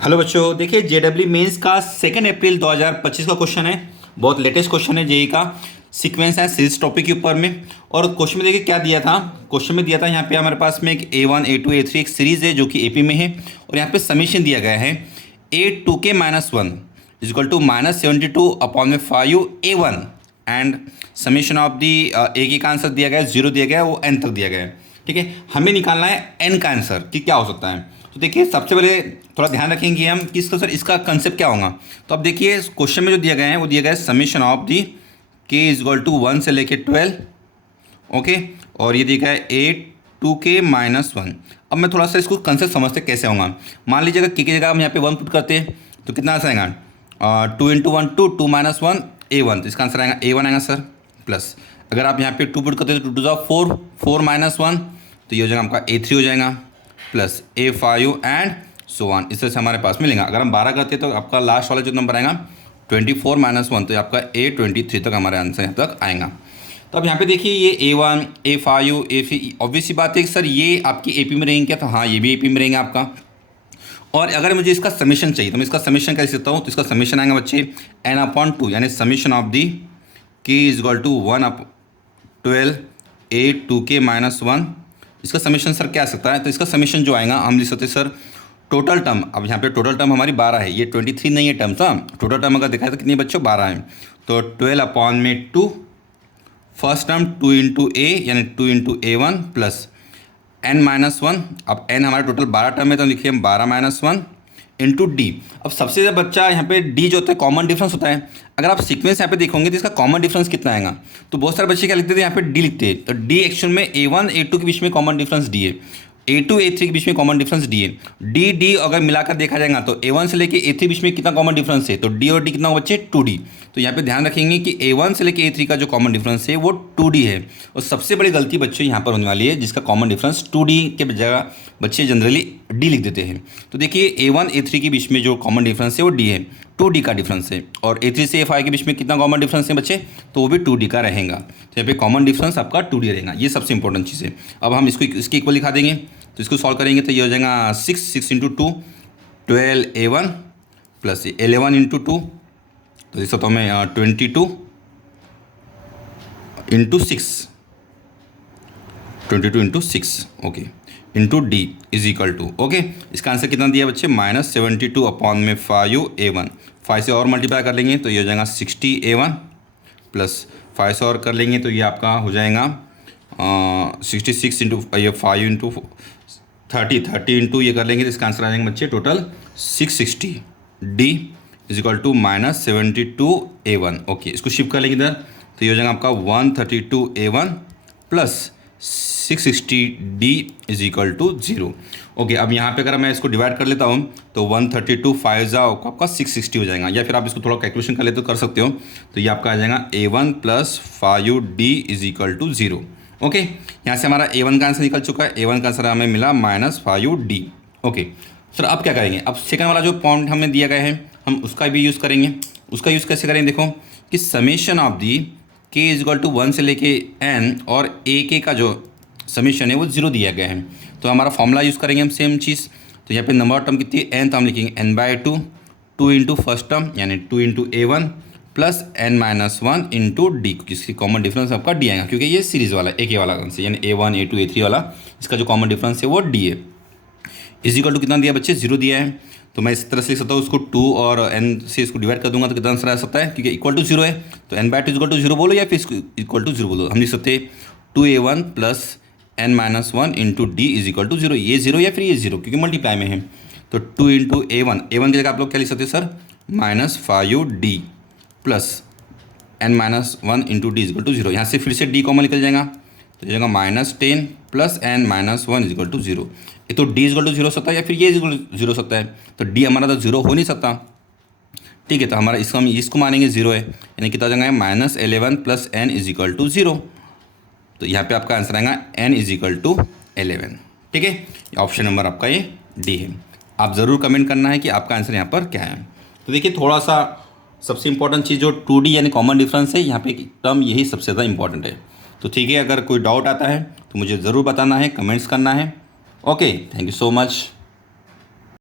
Hello बच्चों, देखिए JW mains का 2 अप्रैल 2025 का क्वेश्चन है। बहुत लेटेस्ट क्वेश्चन है। जेई का सीक्वेंस है सीरीज टॉपिक के ऊपर में। और क्वेश्चन में देखिए क्या दिया था। क्वेश्चन में दिया था यहाँ पे हमारे पास में एक A1 A2 A3 एक सीरीज है जो कि एपी में है। और यहाँ पे समीशन दिया गया है A2k -1 is equal to -72/5 A1 and summation of the A का आंसर दिया गया है 0 दिया गया है, वो n तक दिया गया है। ठीक है, हमें निकालना है n का आंसर कि क्या हो सकता है। तो देखिए सबसे पहले थोड़ा ध्यान रखेंगे हम कि इसका सर इसका कंसेप्ट क्या होगा। तो अब देखिए क्वेश्चन में जो दिया गया है वो दिया गया है समीशन ऑफ दी के इजक्वल टू 1 से लेके 12। ओके, और ये दिया गया है A2k -1। अब मैं थोड़ा सा इसको कंसेप्ट समझते कैसे होगा। मान लीजिएगा के की जगह हम यहाँ पे 1 पुट करते हैं तो कितना आंसर आएगा 2 × 1 2 2 - 1 A1। तो इसका आंसर आएगा A1 आएगा सर। प्लस अगर आप यहाँ पे 2 पुट करते हैं तो 2 2 4 4 - 1 तो ये हो जाएगा आपका A3 हो जाएगा plus A5 and so on. इस तरह से हमारे पास मिलेगा। अगर हम 12 करते हैं तो आपका लास्ट वाला जो नंबर आएगा 24 - 1 तो आपका A23 तक हमारे आंसर यहाँ तक आएगा। तो अब यहाँ पे देखिए ये A1 A5 A3 ऑब्वियस सी बात है कि सर ये आपकी एपी में रहेंगे क्या। तो हाँ, ये भी एपी में रहेंगे आपका। और अगर मुझे इसका समीशन चाहिए तो मैं इसका समीशन कैसे सकता हूँ। तो इसका समीशन आएगा बच्चे n/2 यानी summation of the k is equal to 1/12 A2k -1। इसका समीशन सर क्या आ सकता है। तो इसका समीशन जो आएगा हम लिख सकते हैं सर टोटल टर्म। अब यहाँ पे टोटल टर्म हमारी 12 है, ये 23 नहीं है टर्म था। टोटल टर्म अगर देखा है तो कितने बच्चों 12 है। तो 12/2 फर्स्ट टर्म 2 × A यानी 2 × A1 प्लस n-1। अब n हमारा टोटल 12 टर्म है तो लिखिए हम 12 - 1 इंटू डी। अब सबसे ज़्यादा बच्चा यहाँ पे डी जो होता है कॉमन डिफरेंस होता है। अगर आप सीक्वेंस यहाँ पे देखोगे तो इसका कॉमन डिफरेंस कितना आएगा। तो बहुत सारे बच्चे क्या लिखते थे यहाँ पे डी लिखते हैं। तो डी एक्चुअल में A1 A2 के बीच में कॉमन डिफरेंस डी है, A2 A3 के बीच में कॉमन डिफरेंस डी है। डी डी अगर मिलाकर देखा जाएगा तो A1 से लेके A3 बीच में कितना कॉमन डिफरेंस है। तो डी और डी कितना हो बच्चे 2D। तो यहाँ पे ध्यान रखेंगे कि A1 से लेके A3 का जो कॉमन डिफरेंस है वो 2D है। और सबसे बड़ी गलती बच्चों यहाँ पर होने वाली है जिसका कॉमन डिफरेंस 2D के जगह बच्चे जनरली डी लिख देते हैं। तो देखिए A1 A3 के बीच में जो कॉमन डिफरेंस है वो डी है, 2D का डिफरेंस है। और A3 से A5 के बीच में कितना कॉमन डिफरेंस है बच्चे, तो वो भी 2D का रहेगा। तो यहाँ पे कॉमन डिफरेंस आपका 2D रहेगा, ये सबसे इंपॉर्टेंट चीज़ है। अब हम इसको इसके इक्वल लिखा देंगे तो इसको सॉल्व करेंगे तो ये हो जाएगा 6 × 2 12 A1 प्लस 11 × 2 तो इस तो हमें 22 × 6 okay into d is equal to okay. इसका आंसर कितना दिया बच्चे -72/5 A1। 5 से और मल्टीप्लाई कर लेंगे तो ये हो जाएगा 60 A1 प्लस 5 से और कर लेंगे तो ये आपका हो जाएगा 66 इंटू ये 5 इंटू 30 इंटू ये कर लेंगे तो इसका आंसर आ जाएगा बच्चे total 660 d is equal to -72 A1। Okay, इसको शिफ्ट कर लेंगे इधर तो ये हो जाएगा आपका 132 A1 plus 660 d is equal to 0। Okay, अब यहाँ पे अगर मैं इसको डिवाइड कर लेता हूँ तो 132 5 आपका 660 हो जाएगा। या फिर आप इसको थोड़ा कैलकुलेशन कर ले तो कर सकते हो। तो ये आपका आ जाएगा A1 plus 5D is equal to 0। Okay, यहाँ से हमारा A1 का आंसर निकल चुका है। A1 का आंसर हमें मिला -5D। ओके सर, अब क्या करेंगे। अब सेकंड वाला जो पॉइंट हमें दिया गया है हम उसका भी यूज़ करेंगे। उसका यूज़ कैसे करेंगे, देखो कि summation of the k is equal to 1 से लेके n और AK का जो समीशन है वो 0 दिया गया है। तो हमारा फॉर्मूला यूज़ करेंगे हम सेम चीज़। तो यहाँ पे नंबर ऑफ टर्म कितनी है n, तो हम लिखेंगे n/2 2 इंटू फर्स्ट टर्म यानी 2 into A1 plus n-1 into D, किसकी कॉमन डिफरेंस आपका डी आएगा क्योंकि ये सीरीज़ वाला AK वाला आंसर यानी A1 A2 A3 वाला इसका जो कॉमन डिफरेंस है वो डी है। इज इक्वल टू कितना दिया बच्चे 0 दिया है। तो मैं इस तरह से लिख सकता हूँ उसको 2 और n से इसको डिवाइड कर दूंगा तो कितना आंसर आ सकता है क्योंकि इक्वल टू 0 है। तो n/2 इक्वल टू 0 बोलो या फिर इसको इक्वल टू 0 बोलो। हम लिख सकते हैं 2A1 plus n-1 into d is equal to 0। ये 0 या फिर ये 0 क्योंकि मल्टीप्लाई में है। तो 2 इंटू A1 की जगह आप लोग क्या लिख सकते हैं sir -5D plus n-1 into d is equal to 0। यहाँ से फिर से d कॉमन निकल जाएगा तो जाएगा -10 plus n-1 is equal to 0। ये तो d इज इक्वल टू 0 सकता है या फिर ये इज इक्वल टू 0 सकता है। तो d हमारा तो 0 हो नहीं सकता। ठीक है, तो हमारा इसको हम इसको मानेंगे 0 है यानी कितना जाएगा -11 plus n is equal to 0। तो यहाँ पे आपका आंसर आएगा n इज इक्वल टू 11। ठीक है, ऑप्शन नंबर आपका ये डी है। आप ज़रूर कमेंट करना है कि आपका आंसर यहाँ पर क्या है। तो देखिए थोड़ा सा सबसे इंपॉर्टेंट चीज़ जो 2D यानी कॉमन डिफरेंस है यहाँ पे टर्म यही सबसे ज़्यादा इंपॉर्टेंट है। तो ठीक है, अगर कोई डाउट आता है तो मुझे ज़रूर बताना है, कमेंट्स करना है। Okay, thank you so much.